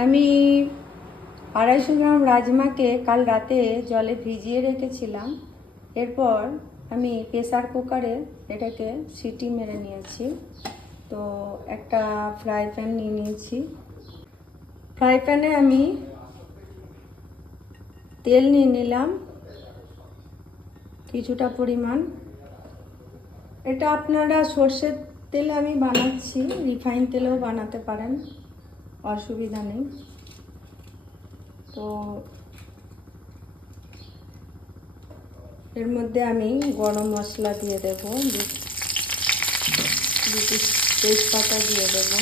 আমি 250 গ্রাম রাজমাকে কাল রাতে জলে ভিজিয়ে রেখেছিলাম। এরপর আমি প্রেসার কুকারে এটাকে সিটি মেরে নিয়েছি। তো একটা ফ্রাই প্যান নিয়ে নিয়েছি। ফ্রাই প্যানে আমি তেল নিয়ে নিলাম কিছুটা পরিমাণ। এটা আপনারা সর্ষের তেলে আমি বানাচ্ছি, রিফাইন তেলেও বানাতে পারেন, অসুবিধা নেই। তো এর মধ্যে আমি গরম মশলা দিয়ে দেবো, দুটি তেজপাতা দিয়ে দেবো,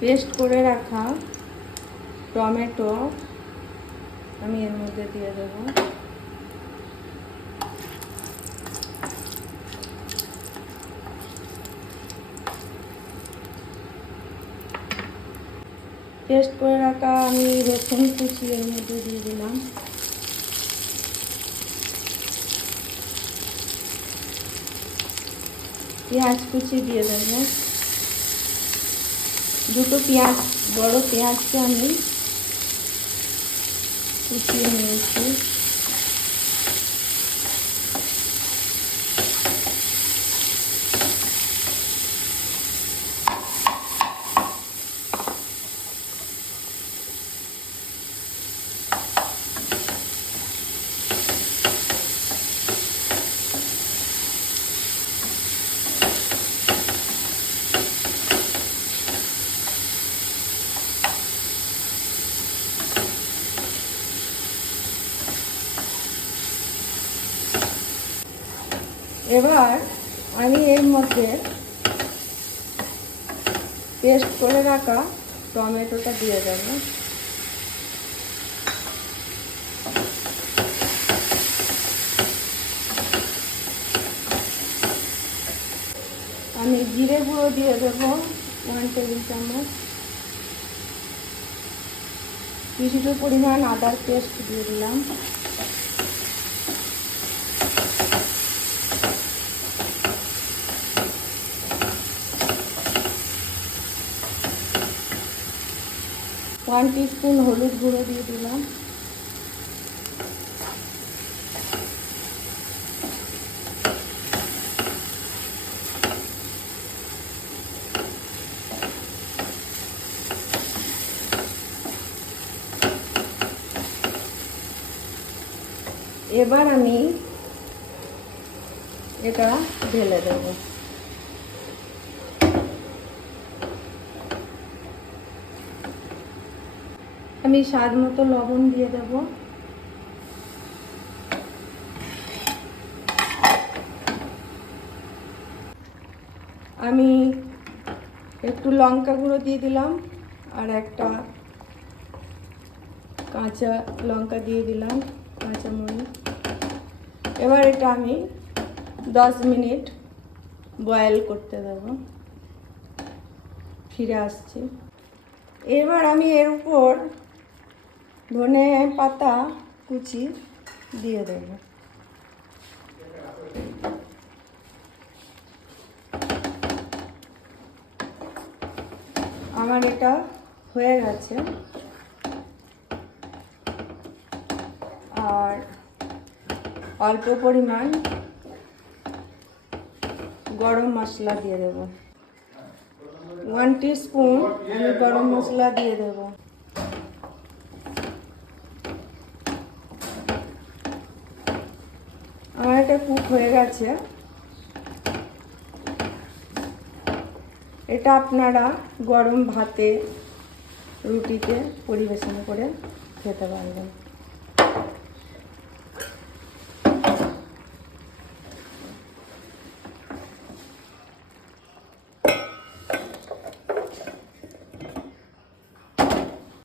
পেস্ট করে রাখা টমেটো আমি এর মধ্যে দিয়ে দেবো। পেস্ট করে রাখা আমি রসুন কুচি এর মধ্যে দিয়ে দিলাম। পেঁয়াজ কুচি দিয়ে দেবো। দুটো পেঁয়াজ, বড় পেঁয়াজকে আমি কুচিয়ে নিয়েছি। এবার আমি এর মধ্যে পেস্ট করে রাখা টমেটোটা দিয়ে দেবো। আমি জিরে গুঁড়ো দিয়ে দেবো 1 টেবিল চামচ। কিছুটা পরিমাণ আদার পেস্ট দিয়ে দিলাম। ওয়ান টিস্পুন হলুদ গুঁড়ো দিয়ে দিলাম। এবার আমি এটা ঢেলে দেব। আমি স্বাদ মতো লবণ দিয়ে দেব। আমি একটু লঙ্কা গুঁড়ো দিয়ে দিলাম আর একটা কাঁচা লঙ্কা দিয়ে দিলাম, কাঁচা মরিচ। এবার এটা আমি 10 মিনিট বয়েল করতে দেব। ফিরে আসছি। এবার আমি এর উপর ধনে পাতা কুচি দিয়ে দেব। আমার এটা হয়ে গেছে। আর অল্প পরিমাণ গরম মশলা দিয়ে দেব। 1 টিস্পুন আমি গরম মশলা দিয়ে দেব। আমার এটা কুক হয়ে গেছে। এটা আপনারা গরম ভাতে, রুটিতে পরিবেশন করে খেতে পারবেন।